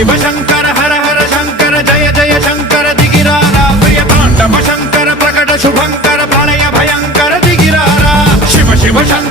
शिव शंकर हर हर शंकर जय जय शंकर दिगिरारा प्रिय तांडव शंकर प्रकट शुभंकर प्रलय भयंकर दिगिरारा शिव शिव शंकर